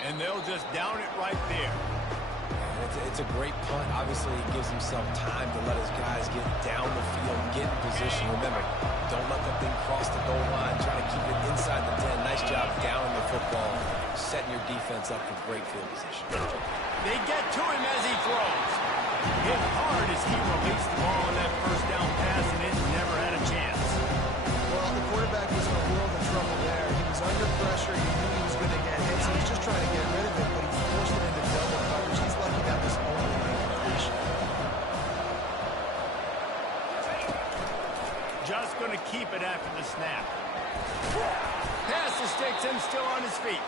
And they'll just down it right there. It's a great punt. Obviously, he gives himself time to let his guys get down the field, get in position. Remember, don't let that thing cross the goal line. Try to keep it inside the 10. Nice job downing the football, setting your defense up for great field position. They get to him as he throws. Hit hard as he released the ball on that first down pass, and it never had a chance. Well, the quarterback was in a world of trouble there. He was under pressure. He knew he was going to get hit, so he's just trying to get rid of it, but he forced it into double coverage. He's lucky that was only an incompletion. Just going to keep it after the snap. Pass to Stinson, still on his feet.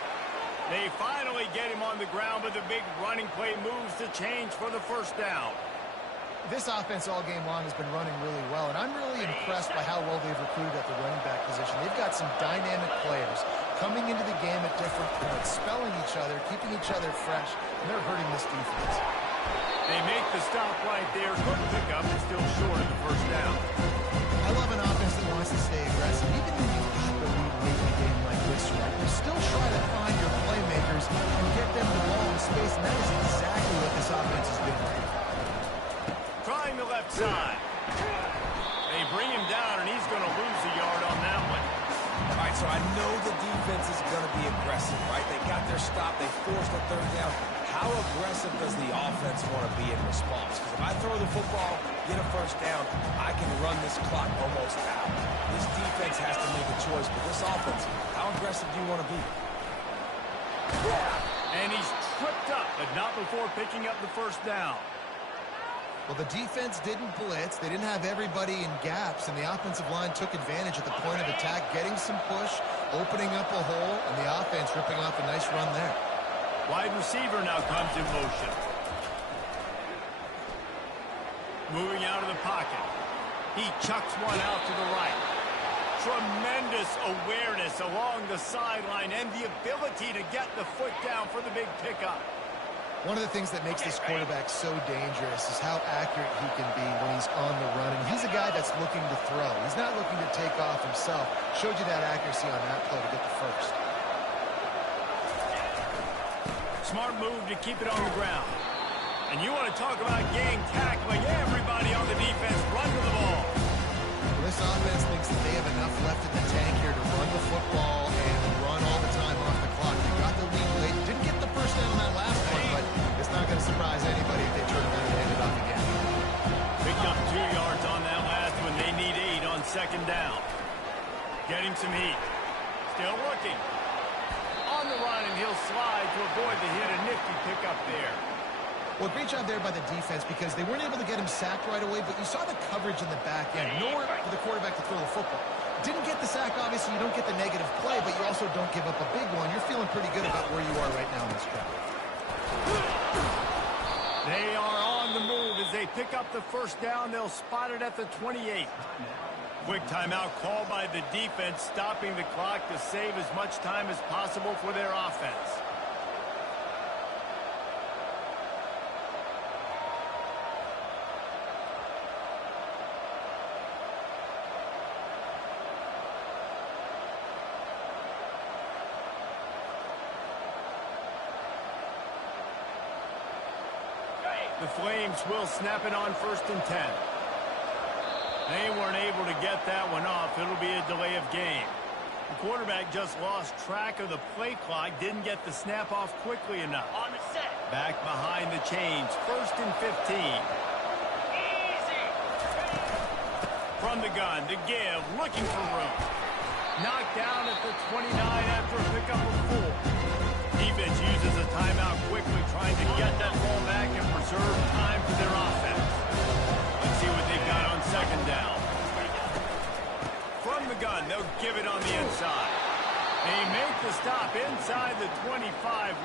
They finally get him on the ground, but the big running play moves the change for the first down. This offense all game long has been running really well, and I'm really impressed by how well they've recruited at the running back position. They've got some dynamic players coming into the game at different points, spelling each other, keeping each other fresh, and they're hurting this defense. They make the stop right there. Good pickup, and still short of the first down. I love an offense that wants to stay aggressive. Even when you've got the lead late in a game like this, right, you still try to find your playmakers and get them the ball in space, and that is exactly what this offense is doing. Trying the left side. They bring him down, and he's going to lose a yard on that one. All right, so I know the defense is going to be aggressive, right? They got their stop. They forced the third down. How aggressive does the offense want to be in response? Because if I throw the football, get a first down, I can run this clock almost out. This defense has to make a choice, but this offense, how aggressive do you want to be? And he's tripped up, but not before picking up the first down. Well, the defense didn't blitz. They didn't have everybody in gaps, and the offensive line took advantage at the point of attack, getting some push, opening up a hole, and the offense ripping off a nice run there. Wide receiver now comes in motion. Moving out of the pocket. He chucks one out to the right. Tremendous awareness along the sideline and the ability to get the foot down for the big pickup. One of the things that makes this quarterback so dangerous is how accurate he can be when he's on the run. And he's a guy that's looking to throw. He's not looking to take off himself. Showed you that accuracy on that play to get the first. Smart move to keep it on the ground. And you want to talk about gang tackling. Everybody on the defense run to the ball. Well, this offense thinks that they have enough left in the tank here to run the football and run all the time off the clock. They got the lead late. Didn't get the first down on that last one, but it's not going to surprise anybody if they turn around and hand it off again. Picked up 2 yards on that last one. They need 8 on second down. Getting some heat. Still looking. On the run, and he'll slide to avoid the hit. A nifty pickup there. Well, great job there by the defense because they weren't able to get him sacked right away, but you saw the coverage in the back end. Nowhere for the quarterback to throw the football. Didn't get the sack, obviously. You don't get the negative play, but you also don't give up a big one. You're feeling pretty good about where you are right now in this drive. They are on the move as they pick up the first down. They'll spot it at the 28. Quick timeout called by the defense, stopping the clock to save as much time as possible for their offense. The Flames will snap it on 1st and 10. They weren't able to get that one off. It'll be a delay of game. The quarterback just lost track of the play clock, didn't get the snap off quickly enough. On the set. Back behind the chains, 1st and 15. Easy. From the gun to give, looking for room. Knocked down at the 29 after a pickup of 4. Defense uses a timeout quickly, trying to get that ball back and preserve time for their offense. Let's see what they've got on second down. From the gun, they'll give it on the inside. They make the stop inside the 25,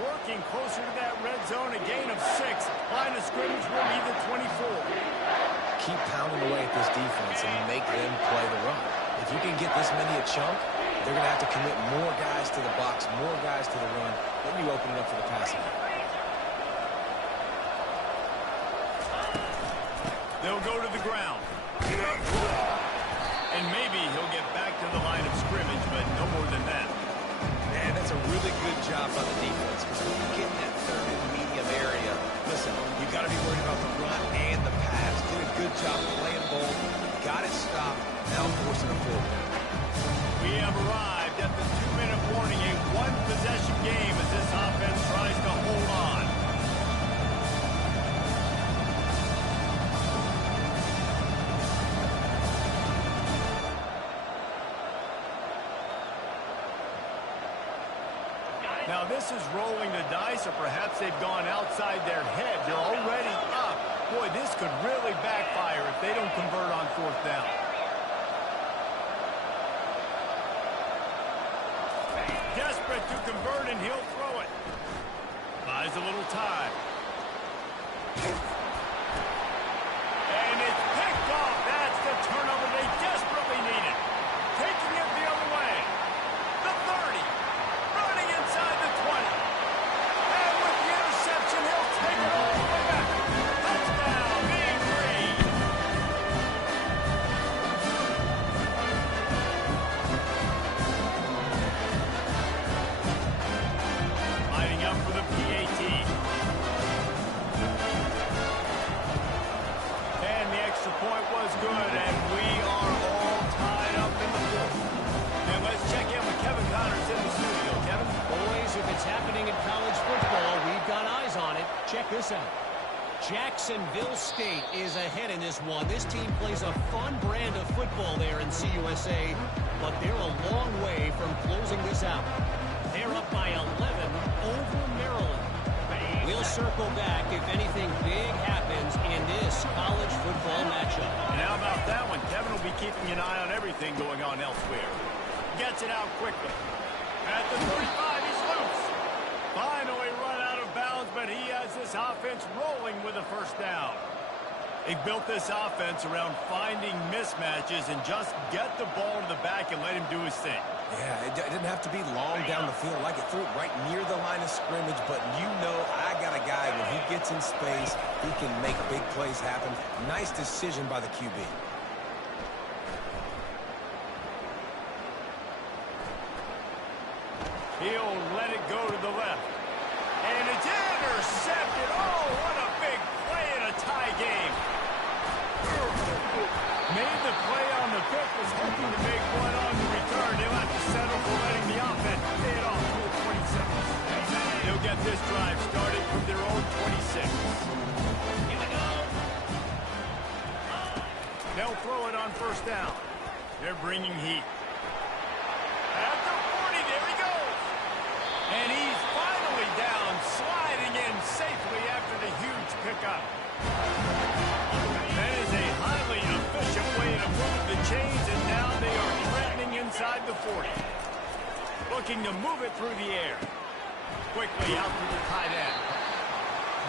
working closer to that red zone, a gain of 6. Line of scrimmage will be the 24. keep pounding away at this defense and make them play the run. If you can get this many a chunk, they're going to have to commit more guys to the box, more guys to the run. Then you open it up for the passing game. They'll go to the ground. And maybe he'll get back to the line of scrimmage, but no more than that. Man, that's a really good job by the defense, because when you get in that third and medium area, listen, you got to be worried about the run and the pass. Did a good job playing both. Got it stopped. Now forcing a fourth down. We have arrived at the 2-minute warning, a one-possession game as this offense tries to hold on. Now this is rolling the dice, or perhaps they've gone outside their head. They're already up. Boy, this could really backfire if they don't convert on fourth down. Desperate to convert, and he'll throw it. Buys a little time. And it's picked off. That's the turnover they desperately needed. Taking it the other way. The 30. Running inside the 20. And with the interception, he'll take it all the way back. Touchdown, Mean Green. Lining up for the PAT. And the extra point was good, and we are all tied up in the fourth. And let's check in with Kevin Connors in the studio. Kevin? Boys, if it's happening in college football, we've got eyes on it. Check this out. Jacksonville State is ahead in this one. This team plays a fun brand of football there in CUSA, but they're a long way from closing this out. They're up by 11 over Maryland. We'll circle back if anything big happens in this college football matchup. And how about that one? Kevin will be keeping an eye on everything going on elsewhere. Gets it out quickly. At the 35, he's loose. Finally run out of bounds, but he has this offense rolling with a first down. They built this offense around finding mismatches and just get the ball to the back and let him do his thing. Yeah, it didn't have to be long down the field. Like it threw it right near the line of scrimmage, but you know I got a guy, when he gets in space, he can make big plays happen. Nice decision by the QB. He'll let it go to the left. And it's intercepted. Oh, what a big play in a tie game. Made the play on the pick, was hoping to make one on the return. He'll have to settle for letting the offense pay it off for 20 seconds. They'll get this drive started from their own 26. Here we go. They'll throw it on first down. They're bringing heat. At the 40, there he goes. And he's finally down, sliding in safely after the huge pickup. That is a highly efficient way to move the chains, and now they are threatening inside the 40. Looking to move it through the air. Quickly out to the tight end.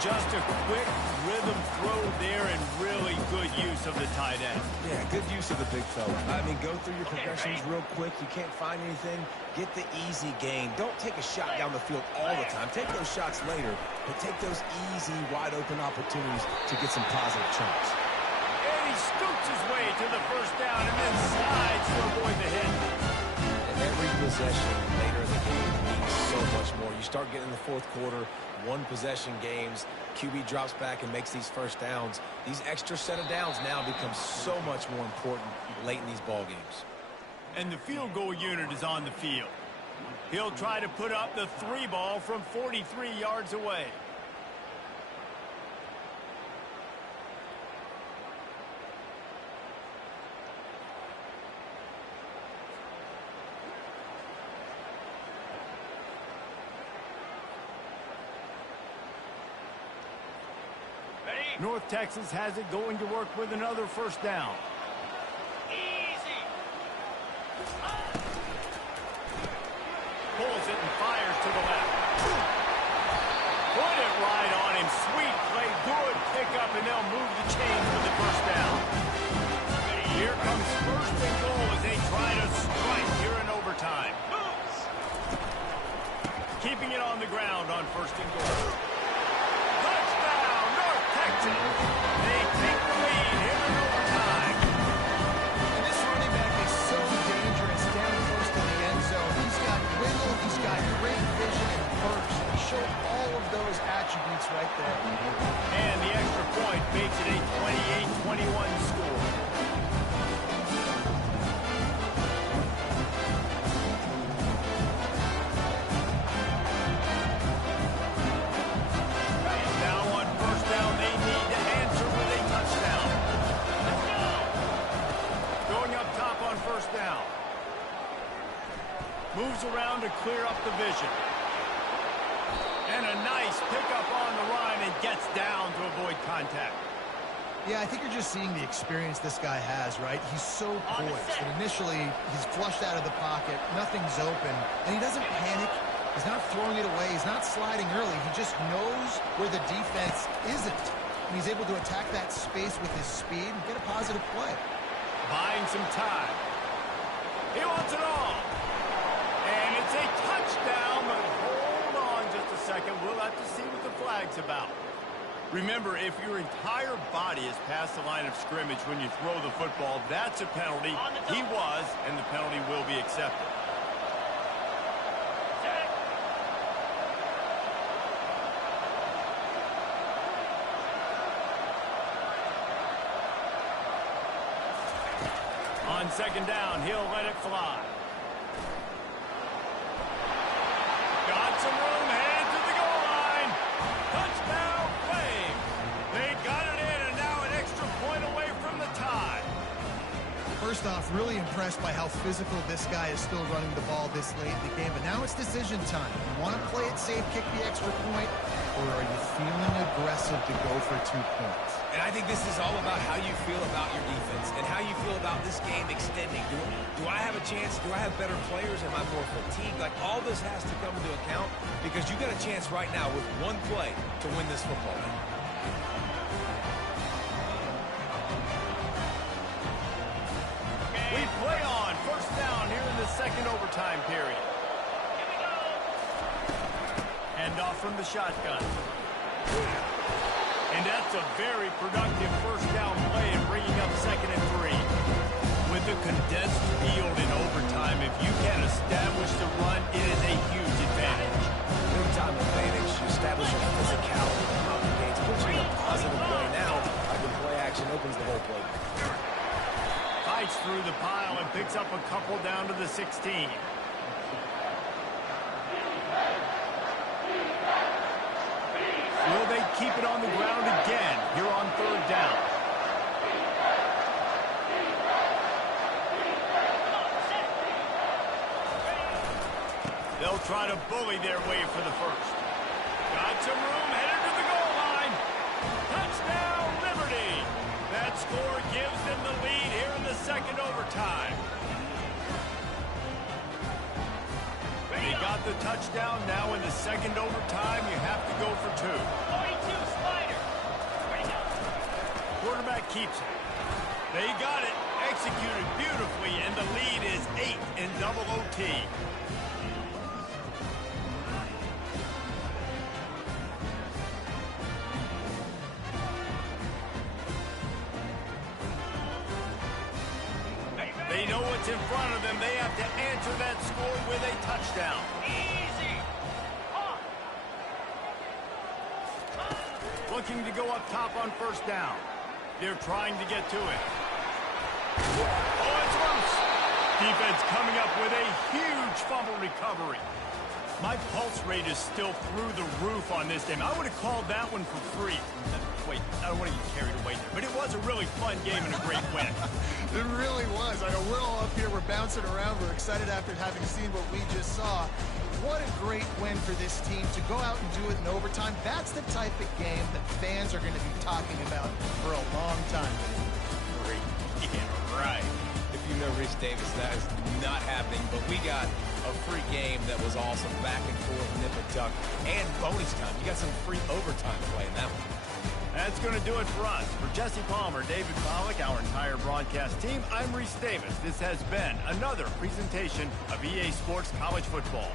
Just a quick rhythm throw there, and really good use of the tight end. Yeah, good use of the big fella. I mean, go through your progressions real quick. You can't find anything, get the easy gain. Don't take a shot down the field all the time. Take those shots later, but take those easy, wide-open opportunities to get some positive chunks. And he scoots his way to the first down and then slides to avoid the hit. And every possession later in the game means so much more. You start getting in the fourth quarter, one-possession games, QB drops back and makes these first downs. These extra set of downs now become so much more important late in these ball games. And the field goal unit is on the field. He'll try to put up the 3 ball from 43 yards away. North Texas has it, going to work with another first down. Easy. Pulls it and fires to the left. Put it right on him. Sweet play, good pickup, and they'll move the chains with the first down. Here comes first and goal as they try to strike here in overtime. Keeping it on the ground on first and goal. Touchdown, North Texas. They take the lead here in overtime. And this running back is so dangerous down close to the end zone. He's got wiggle, he's got great vision and burst. He showed all of those attributes right there. And the extra point makes it a 28-21 score. Moves around to clear up the vision. And a nice pickup on the run and gets down to avoid contact. Yeah, I think you're just seeing the experience this guy has, right? He's so poised. And initially, he's flushed out of the pocket. Nothing's open. And he doesn't panic. He's not throwing it away. He's not sliding early. He just knows where the defense isn't. And he's able to attack that space with his speed and get a positive play. Buying some time. He wants it all. And it's a touchdown, but hold on just a second. We'll have to see what the flag's about. Remember, if your entire body is past the line of scrimmage when you throw the football, that's a penalty. He was, and the penalty will be accepted. On second down, he'll let it fly. Got some room, headed to the goal line. Touchdown, Flame. They got it in, and now an extra point away from the tie. First off, really impressed by how physical this guy is still running the ball this late in the game. But now it's decision time. You want to play it safe, kick the extra point, or are you feeling aggressive to go for 2 points? And I think this is all about how you feel about your defense and how you feel about this game extending. Do I have a chance? Do I have better players? Am I more fatigued? Like, all this has to come into account because you got a chance right now with one play to win this football game. We play on first down here in the second overtime period. Hand off from the shotgun. And that's a very productive first down play in bringing up 2nd and 3. With a condensed field in overtime, if you can establish the run, it is a huge advantage. Big time advantage. You establish your physicality out the gates, puts you in a positive way now. Like when play action opens the whole play. Fights through the pile and picks up a couple down to the 16. Will they keep it on the ground again here on third down? They'll try to bully their way for the first. Got some room, headed to the goal line. Touchdown, Liberty. That score gives them the lead here in the second overtime. They got the touchdown. Now in the second overtime, you have to go for 2. 42 Spider. Quarterback keeps it. They got it. Executed beautifully, and the lead is 8 in double OT. They know what's in front of them. They have to answer that score with a touchdown. Easy. Looking to go up top on first down. They're trying to get to it. Oh, it's loose. Defense coming up with a huge fumble recovery. My pulse rate is still through the roof on this game. I would have called that one for free. Wait, I don't want to get carried away here, but it was a really fun game and a great win. It really was. I know we're all up here, we're bouncing around, we're excited after having seen what we just saw. What a great win for this team to go out and do it in overtime. That's the type of game that fans are going to be talking about for a long time. Great. Yeah, right. If you know Rich Davis, that is not happening, but we got a free game that was awesome. Back and forth, nip and tuck, and bonus time. You got some free overtime play in that one. That's going to do it for us. For Jesse Palmer, David Pollack, our entire broadcast team, I'm Reese Davis. This has been another presentation of EA Sports College Football.